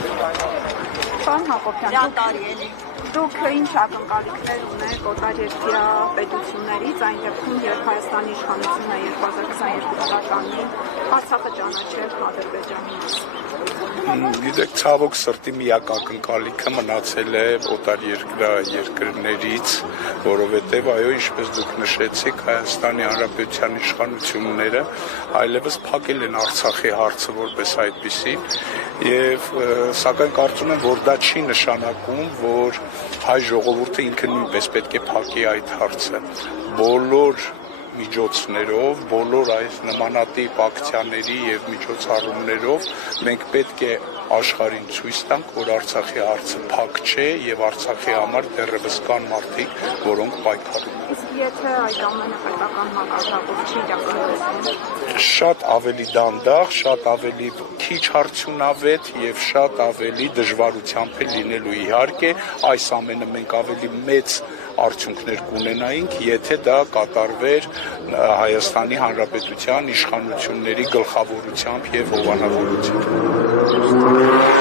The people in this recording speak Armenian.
Պարոն Հակոբյան, դուք ինչ ակնկալիքներ ունեք օտարերկրյա պետություններից, այն դեպքում, երբ Հայաստանի իշխանությունը 2022 թվականին Արցախը ճանաչել Ադրբեջանից։ Գիտեք, ցավոք սրտի միակ ակնկալիքը մնացել է օտարերկրյա երկրներից, որովհետև այո, ինչպես դուք նշեցիք, Հայաստանի Հանրապետության իշխանությունները այլևս փակել են Արցախի հարցը որպես այդպիսին, եւ սակայն կարծում եմ, որ դա չի նշանակում, որ հայ ժողովուրդը ինքը նույնպես պետք է փակի այդ հարցը։ Բոլոր միջոցներով, բոլոր այս նմանատիպ ակցիաների եւ միջոցառումներով մենք պետք է աշխարհին ցույց տանք, որ Արցախի հարցը փակ չէ եւ Արցախի համար դեռևս կան մարդիկ, որոնք պայքարում են։ Իսկ եթե այդ ամենը պետական մակարդակով չի իրականացվում, շատ ավելի դանդաղ, շատ ավելի քիչ արդյունավետ եւ շատ ավելի դժվարությամբ է լինելու իհարկե, այս ամենը մենք ավելի մեծ արդյունքներ կունենայինք, եթե դա կատարվեր Հայաստանի Հանրապետության իշխանությունների գլխավորությամբ եւ հովանավորությամբ։